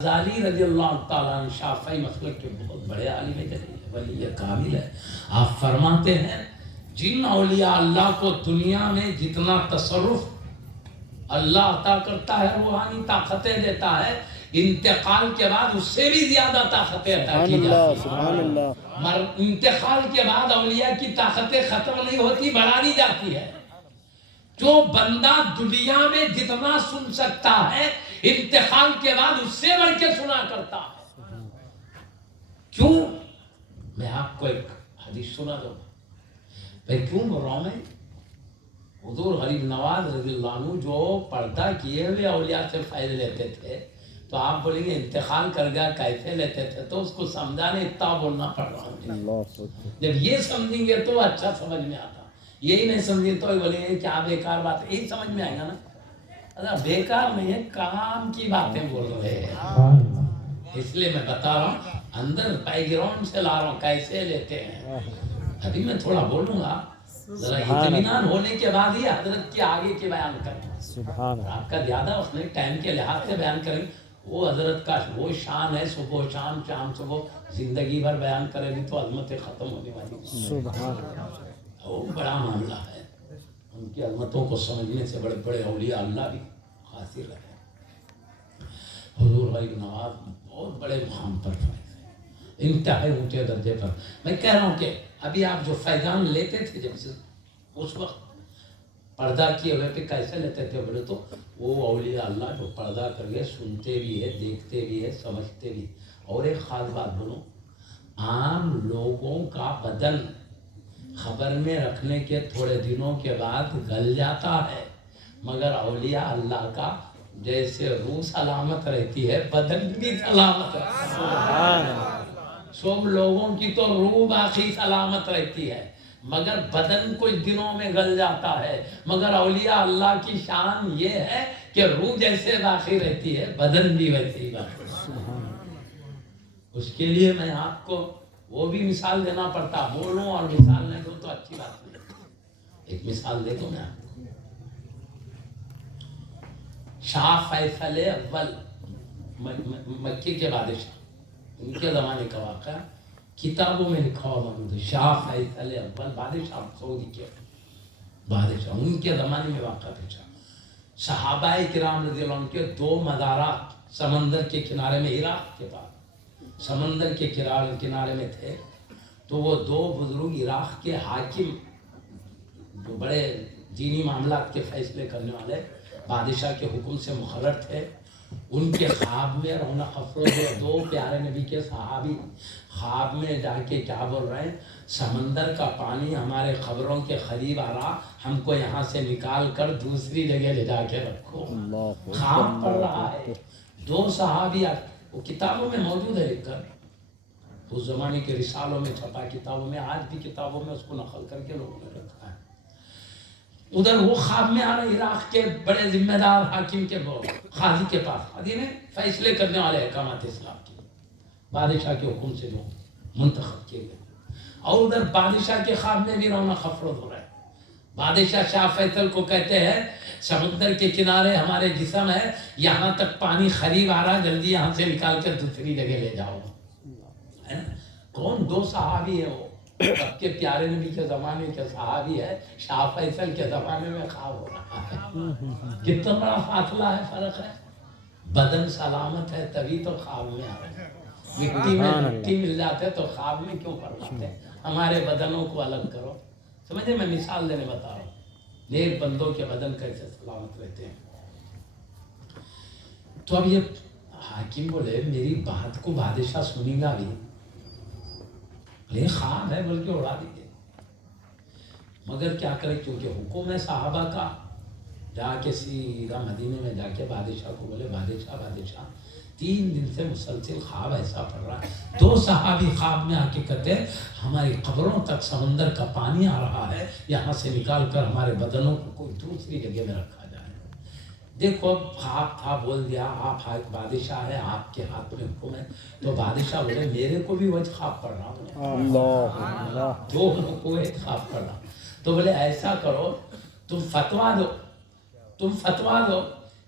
غزالی رضی اللہ تعالیٰ عنہ شافعی مسلک کے بہت بڑے عالم جلیل ولی کامل ہے. آپ فرماتے ہیں جن اولیاء اللہ کو دنیا میں جتنا تصرف اللہ عطا کرتا ہے، روحانی طاقتیں دیتا ہے، انتقال کے بعد اس سے بھی زیادہ طاقتیں عطا کی جاتی ہیں. انتقال کے بعد اولیاء کی طاقتیں ختم نہیں ہوتی، بڑھانی جاتی ہے. جو بندہ دنیا میں جتنا سن سکتا ہے انتقال کے بعد اس سے بڑھ کے سنا کرتا ہے. کیوں؟ میں آپ کو ایک حدیث سنا دوں گا. بھائی کیوں بول رہا ہوں میں؟ حضور غریب نواز رضی اللہ عنہ جو پردہ کیے ہوئے اولیاء سے فائدے لیتے تھے، تو آپ بولیں گے انتقال کر گیا کیسے لیتے تھے، تو اس کو سمجھانے اتنا بولنا پڑ رہا ہے. جب یہ سمجھیں گے تو اچھا سمجھ میں آتا. یہی نہیں سمجھے تو بولیں گے کیا بیکار بات ہے. یہی سمجھ میں آئے گا نا. بیکار نہیں ہے، کام کی باتیں بول رہے ہیں. اس لیے میں بتا رہا ہوں، اندر بیک گراؤنڈ سے لا رہا ہوں کیسے لیتے ہیں. ابھی میں تھوڑا بولوں گا، ذرا اطمینان ہونے کے بعد ہی حضرت کے آگے کے بیان کرنا. آپ کا زیادہ وقت نہیں، ٹائم کے لحاظ سے بیان کریں. وہ حضرت کا وہ شان ہے، صبح شام شام صبح زندگی بھر بیان کرے بھی تو عظمتیں ختم ہونے والی. وہ بڑا معاملہ ہے. ان کی عظمتوں کو سمجھنے سے بڑے بڑے اولیاء اللہ بھی حاصل رہے. حضور غریب نواز بہت بڑے مقام پر فائز ہیں، انتہائی اونچے درجے پر. میں کہہ رہا ہوں کہ ابھی آپ جو فیضان لیتے تھے جب سے اس وقت پردہ کیے ہوئے پہ کیسے لیتے تھے بولے تو وہ اولیاء اللہ جو پردہ کر کے سنتے بھی ہے، دیکھتے بھی ہے، سمجھتے بھی. اور ایک خاص بات بولوں، عام لوگوں کا بدن خبر میں رکھنے کے تھوڑے دنوں کے بعد گل جاتا ہے، مگر اولیاء اللہ کا جیسے روح سلامت رہتی ہے بدن بھی سلامت رہتی ہے. سب لوگوں کی تو روح باقی سلامت رہتی ہے مگر بدن کچھ دنوں میں گل جاتا ہے. مگر اولیاء اللہ کی شان یہ ہے کہ روح جیسے باقی رہتی ہے بدن بھی ویسے ہی باقی رہتی ہے. اس کے لیے میں آپ کو وہ بھی مثال دینا پڑتا. بولوں اور مثال نہیں دوں تو اچھی بات نہیں. ایک مثال دے دوں میں آپ کو. شاہ فیصل اول مکے کے بادشاہ، ان کے زمانے کا واقعہ کتابوں میں لکھا ہوا موجود ہے. شاہ فیصل اول بادشاہ سعودی کے بادشاہ، ان کے زمانے میں واقعہ پیچھا. صحابہ کرام رضی اللہ عنہ کے 2 مزارات سمندر کے کنارے میں، عراق کے پاس سمندر کے کنارے میں تھے. تو وہ 2 بزرگ عراق کے حاکم جو بڑے دینی معاملات کے فیصلے کرنے والے بادشاہ کے حکم سے مقرر تھے، ان کے خواب میں رونق افروز 2 پیارے نبی کے صحابی خواب میں جا کے کیا بول رہے ہیں، سمندر کا پانی ہمارے قبروں کے قریب آ رہا، ہم کو یہاں سے نکال کر دوسری جگہ لے جا کے رکھو. خواب پڑ رہا ہے. 2 صحابی، وہ کتابوں میں موجود ہے لکھ کر، اس زمانے کے رسالوں میں چھپا کتابوں میں، آج بھی کتابوں میں اس کو نقل کر کے لوگوں نے رکھا ہے. ادھر وہ خواب میں آ رہے عراق کے بڑے ذمہ دار حاکم کے قاضی کے پاس، قاضی نے فیصلے کرنے والے احکامات اسلام کی بادشاہ کے حکم سے جو منتخب کیے گئے. اور ادھر بادشاہ کے خواب میں بھی رونق افروز ہو رہا ہے. بادشاہ شاہ فیصل کو کہتے ہیں سمندر کے کنارے ہمارے جسم ہے، یہاں تک پانی قریب آ رہا، جلدی یہاں سے نکال کر دوسری جگہ لے جاؤ. کون؟ 2 صحابی ہیں. وہ اب کے پیارے نبی کے زمانے کے صحابی ہے، شاہ فیصل کے زمانے میں خواب ہو رہا ہے. کتنا بڑا فاصلہ ہے، فرق ہے. بدن سلامت ہے تبھی تو خواب میں آ رہے ہیں. مٹی مل جاتے تو خواب میں کیوں فرماتے؟ ہمارے بدنوں کو الگ کرو. سمجھے، میں مثال دینے بتا رہا ہوں نیک بندوں کے بدن کیسے سلامت رہتے ہیں. تو اب یہ حاکم بولے میری بات کو بادشاہ سنی گا بھی، یہ خواب ہے بلکہ اڑا دیجیے. مگر کیا کرے، کیونکہ حکم ہے صحابہ کا. جا کے سیدھا مدینے میں جا کے بادشاہ کو بولے بادشاہ 3 دن سے مسلسل خواب ایسا پڑ رہا ہے. 2 صحابی خواب میں آ کے کہتے ہیں ہماری قبروں تک سمندر کا پانی آ رہا ہے، یہاں سے نکال کر ہمارے بدنوں کو کوئی دوسری جگہ میں رکھا جائے. دیکھو اب خواب تھا، بول دیا، آپ بادشاہ ہے، آپ کے ہاتھ میں حکم ہے. تو بادشاہ بولے میرے کو بھی وہی خواب پڑ رہا ہوں، 2 کو ایک خواب پڑ رہا. تو بولے ایسا کرو، تم فتوا دو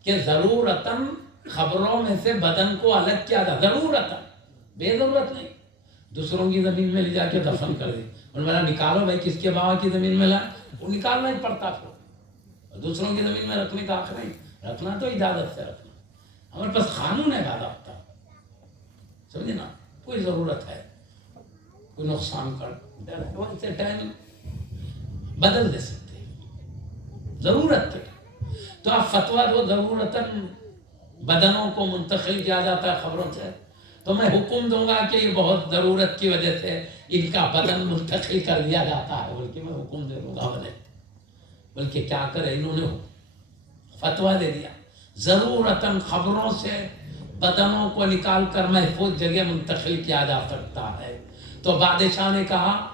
کہ ضرورتاً خبروں میں سے بدن کو الگ کیا جاتا، ضرورت ہے، بے ضرورت نہیں. دوسروں کی زمین میں لے جا کے دفن کر دی، اور میرا نکالو بھائی کس کے بابا کی زمین میں لائے، وہ نکالنا ہی پڑتا پھر. دوسروں کی زمین میں رکھنے کا حق نہیں، رکھنا تو اجازت سے رکھنا. ہمارے پاس قانون ہے باضابطہ، سمجھے نا. کوئی ضرورت ہے، کوئی نقصان کر ٹائم بدل دے سکتے ہیں ضرورت کے. تو آپ فتویٰ دو ضرورتاً بدنوں کو منتقل کیا جاتا ہے خبروں سے، تو میں حکم دوں گا کہ یہ بہت ضرورت کی وجہ سے ان کا بدن منتقل کر دیا جاتا ہے، بلکہ میں حکم دے دوں گا بلکہ کیا کرے، انہوں نے فتویٰ دے دیا ضرورتاً خبروں سے بدنوں کو نکال کر محفوظ جگہ منتقل کیا جا سکتا ہے. تو بادشاہ نے کہا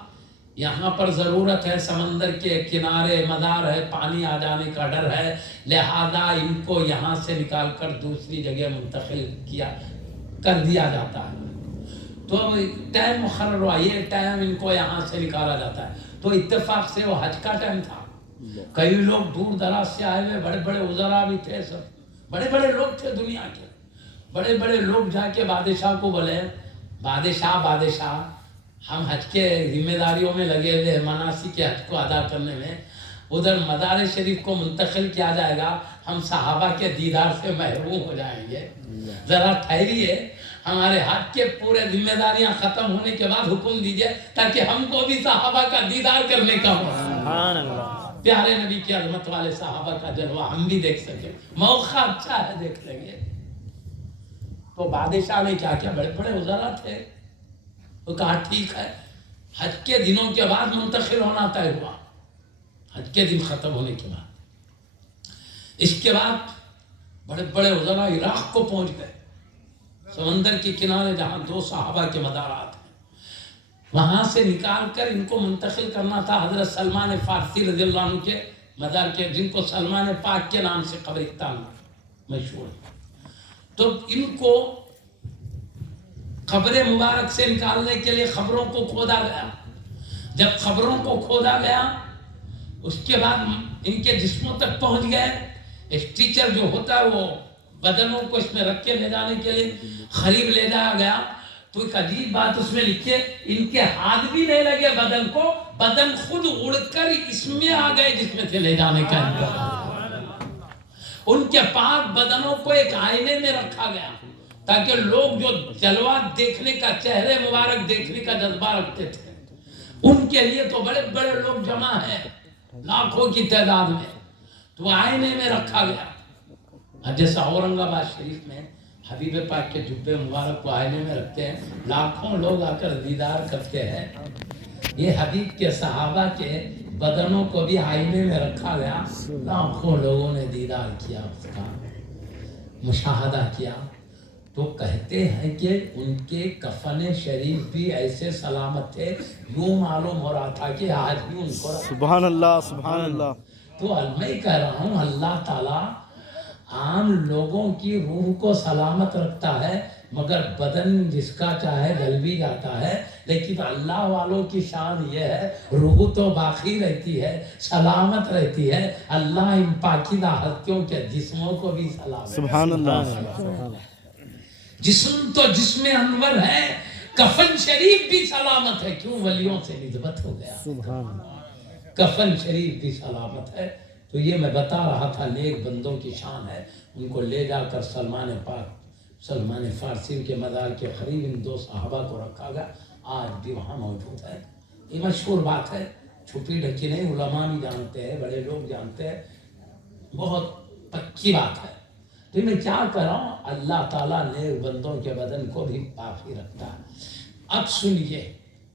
یہاں پر ضرورت ہے، سمندر کے کنارے مدار ہے، پانی آ جانے کا ڈر ہے، لہذا ان کو یہاں سے نکال کر دوسری جگہ منتقل کر دیا جاتا ہے. تو اب ٹائم مقرر ہوا، یہ ٹائم ان کو یہاں سے نکالا جاتا ہے. تو اتفاق سے وہ حج کا ٹائم تھا، کئی لوگ دور دراز سے آئے ہوئے، بڑے بڑے وزراء بھی تھے، سب بڑے بڑے لوگ تھے دنیا کے. بڑے بڑے لوگ جا کے بادشاہ کو بولے بادشاہ ہم حج کے ذمہ داریوں میں لگے ہوئے ہیں، مناسک کے حج کو ادا کرنے میں، ادھر مزار شریف کو منتقل کیا جائے گا، ہم صحابہ کے دیدار سے محروم ہو جائیں گے، ذرا ٹھہریے، ہمارے حج کے پورے ذمہ داریاں ختم ہونے کے بعد حکم دیجئے تاکہ ہم کو بھی صحابہ کا دیدار کرنے کا ہو. سبحان اللہ، پیارے نبی کی عظمت والے صحابہ کا جلوہ ہم بھی دیکھ سکیں، موقع اچھا ہے، دیکھ لیں گے. تو بادشاہ نے کیا کیا، بڑے بڑے وزراء تھے، وہ کہا ٹھیک ہے، حج کے دنوں کے بعد منتقل ہونا طے ہوا، حج کے دن ختم ہونے کے بعد. اس کے بعد بڑے بڑے وزراء عراق کو پہنچ گئے، سمندر کے کنارے جہاں دو صحابہ کے مزارات ہیں، وہاں سے نکال کر ان کو منتقل کرنا تھا حضرت سلمان فارسی رضی اللہ عنہ کے مزار کے، جن کو سلمان پاک کے نام سے قبرستان مشہور ہے. تو ان کو قبر مبارک سے نکالنے کے لیے خبروں کو کھودا گیا. جب خبروں کو کھودا گیا اس کے بعد ان کے جسموں تک پہنچ گئے. اسٹیچر جو ہوتا ہے وہ بدنوں کو اس میں رکھ کے لے جانے کے لیے قریب لے جایا گیا. تو ایک عجیب بات اس میں لکھے، ان کے ہاتھ بھی نہیں لگے بدن کو، بدن خود اڑ کر اس میں آ گئے جس میں سے لے جانے کا انتظام. ان کے پاک بدنوں کو ایک آئینے میں رکھا گیا تاکہ لوگ جو جلوہ دیکھنے کا، چہرے مبارک دیکھنے کا جذبہ رکھتے تھے، ان کے لیے تو بڑے بڑے لوگ جمع ہیں لاکھوں کی تعداد میں، تو آئینے میں رکھا گیا. جیسا اورنگ آباد شریف میں حبیب پاک کے جبے مبارک کو آئینے میں رکھتے ہیں، لاکھوں لوگ آ کر دیدار کرتے ہیں. یہ حبیب کے صحابہ کے بدنوں کو بھی آئینے میں رکھا گیا، لاکھوں لوگوں نے دیدار کیا، اس کا مشاہدہ کیا. تو کہتے ہیں کہ ان کے کفن شریف بھی ایسے سلامت تھے، یوں معلوم ہو رہا تھا کہ آج بھی ان کو. سبحان اللہ، سبحان اللہ. تو میں کہہ رہا ہوں اللہ تعالیٰ عام لوگوں کی روح کو سلامت رکھتا ہے، مگر بدن جس کا چاہے گل بھی جاتا ہے. لیکن اللہ والوں کی شان یہ ہے روح تو باقی رہتی ہے، سلامت رہتی ہے. اللہ ان پاکیزہ ہستیوں کے جسموں کو بھی سلامت. سبحان اللہ. جسم تو جسم انور ہے، کفن شریف بھی سلامت ہے. کیوں؟ ولیوں سے نسبت ہو گیا. سبحان اللہ. کفن شریف بھی سلامت ہے. تو یہ میں بتا رہا تھا نیک بندوں کی شان ہے. ان کو لے جا کر سلمان فارسی کے مزار کے قریب ان دو صحابہ کو رکھا گیا، آج بھی وہاں موجود ہے. یہ مشہور بات ہے، چھپی ڈھکی نہیں، علماء بھی جانتے ہیں، بڑے لوگ جانتے ہیں، بہت پکی بات ہے. تو میں کیا کر رہا ہوں، اللہ تعالیٰ نیک بندوں کے بدن کو بھی باقی رکھتا ہے. اب سنیے